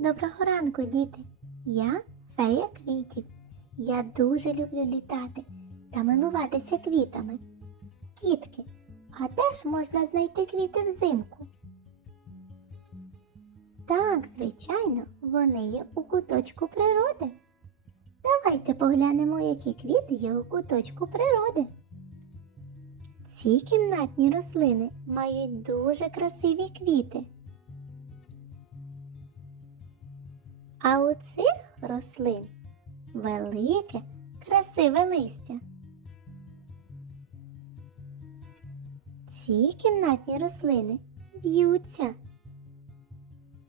Доброго ранку, діти! Я фея квітів. Я дуже люблю літати та милуватися квітами. Дітки, а де ж можна знайти квіти взимку? Так, звичайно, вони є у куточку природи. Давайте поглянемо, які квіти є у куточку природи. Ці кімнатні рослини мають дуже красиві квіти. А у цих рослин велике, красиве листя. Ці кімнатні рослини б'ються,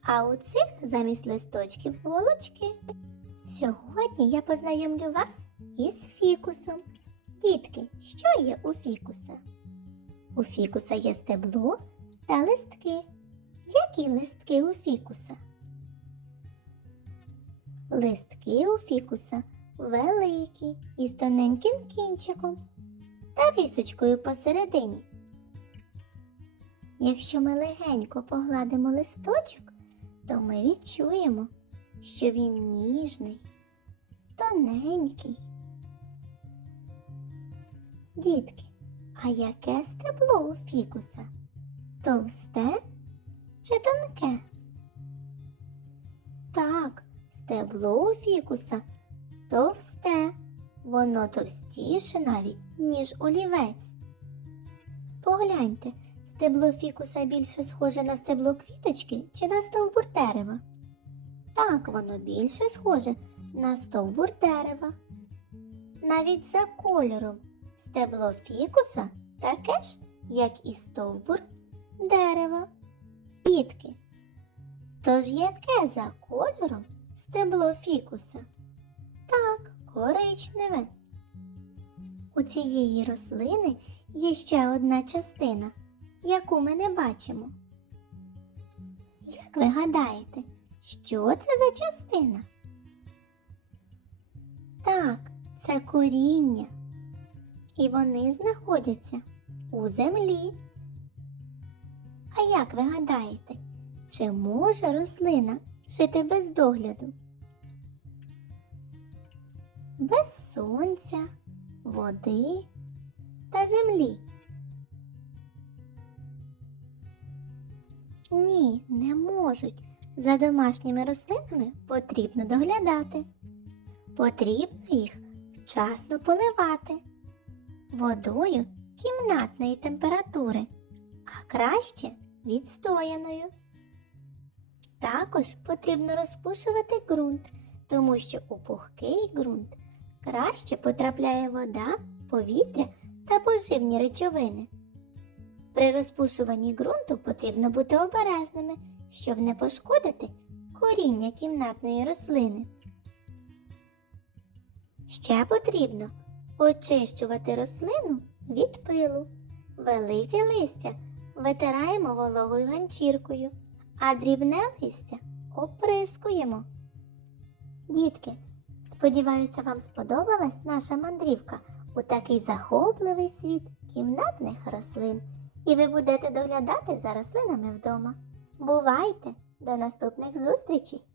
а у цих замість листочків волочки. Сьогодні я познайомлю вас із фікусом. Дітки, що є у фікуса? У фікуса є стебло та листки. Які листки у фікуса? Листки у фікуса великі із тоненьким кінчиком та рисочкою посередині. Якщо ми легенько погладимо листочок, то ми відчуємо, що він ніжний, тоненький. Дітки, а яке стебло у фікуса? Товсте чи тонке? Стебло у фікуса товсте, воно товстіше навіть, ніж олівець. Погляньте, стебло фікуса більше схоже на стебло квіточки чи на стовбур дерева. Так, воно більше схоже на стовбур дерева. Навіть за кольором стебло фікуса таке ж, як і стовбур дерева. Дітки. Тож яке за кольором стебло фікуса? Так, коричневе. У цієї рослини є ще одна частина, яку ми не бачимо. Як ви гадаєте, що це за частина? Так, це коріння. І вони знаходяться у землі. А як ви гадаєте, чи може рослина жити без догляду? Без сонця, води та землі? Ні, не можуть. За домашніми рослинами потрібно доглядати. Потрібно їх вчасно поливати водою кімнатної температури, а краще відстояною. Також потрібно розпушувати ґрунт, тому що у пухкий ґрунт краще потрапляє вода, повітря та поживні речовини. При розпушуванні ґрунту потрібно бути обережними, щоб не пошкодити коріння кімнатної рослини. Ще потрібно очищувати рослину від пилу. Велике листя витираємо вологою ганчіркою, а дрібне листя оприскуємо. Дітки, сподіваюся, вам сподобалась наша мандрівка у такий захопливий світ кімнатних рослин, і ви будете доглядати за рослинами вдома. Бувайте! До наступних зустрічей!